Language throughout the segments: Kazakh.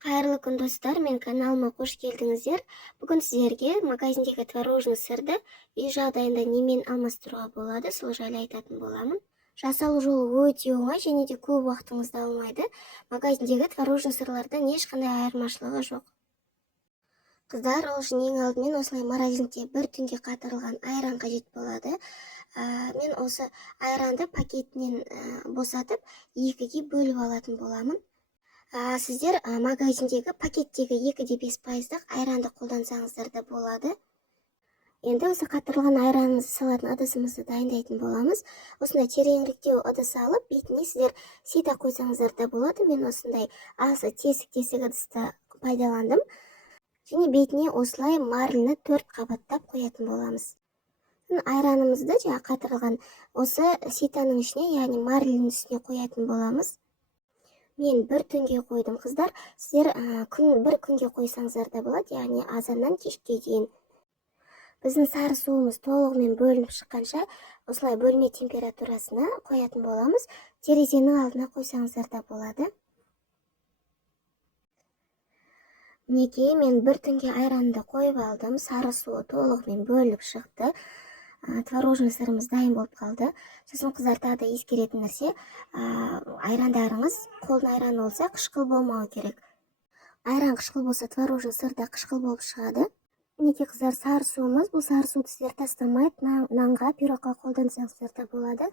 Қайырлы күн достар, мен каналыма қош келдіңіздер. Бүгін сіздерге магазиндегі творожный сырды үй жағдайында немен алмастыруға болады, сол жайлы айтатын боламын. Жасалу жолы өте оңай және де көп уақытыңызды алмайды. Магазиндегі творожный сырлардан ешқандай айырмашылығы жоқ. Қыздар, ол үшін ең алдымен осылай морозилькіге бір түнге қатырылған айран қажет болады. Мен осы айранды пакетінен босатып екіге бөліп алатын боламын. Сіздер магазиндегі пакеттегі 2,5% айранды қолдансаңыздар да болады. Енді осы қатырылған айранымызды салатын ыдысымызды дайындайтын боламыз. Осындай тереңіректеу ыдыс алып, бетіне сіздер сита қойсаңыздар да болады. Мен осындай асы тесік ыдысты пайдаландым. Және бетіне осылай марльны 4 қабаттап қоятын боламыз. Айранымызды қатырылған осы ситаның ішіне, яғни марльның үстіне қоятын боламыз. Мен бір түнге қойдым, қыздар. Сіздер бір күнге қойсаңыздар да болады, яғни азаннан кешке дейін. Біздің сары суымыз толығымен бөлініп шыққанша осылай бөлме температурасына қоятын боламыз. Терезенің алдына қойсаңыздар да болады. Мінекей, мен бір түнге айранды қойып алдым. Сары суы толығымен бөлініп шықты. Творожный сырымыз дайын болып қалды. Сосын қыздар, тағы да ескеретін нәрсе, айрандарыңыз қолдың айраны болса қышқыл болмауы керек. Айран қышқыл болса, творожный сыр да қышқыл болып шығады. Мінекей қыздар, сары суымыз. Бұл сары суды сіздер тастамайды, нанға, пирогқа қолдансаңыздар да болады.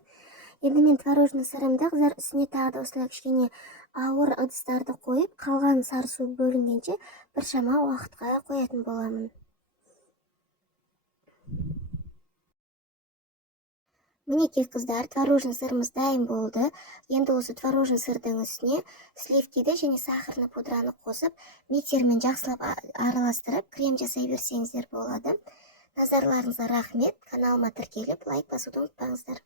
Енді мен творожный сырымды, қыздар, үстіне тағы да осылай кішкене ауыр ыдыстарды қойып, қалған сары су бөлінгенше біршама уақытқа қоятын боламын. Мінекей қыздар, творожный сырымыз дайын болды. Енді осы творожный сырдың үстіне сливкиді және сахарный пудраны қосып, миксермен жақсылап араластырып, крем жасай берсеңіздер болады. Назарларыңызға рахмет. Каналыма тіркеліп, лайк басуды ұмытпаңыздар.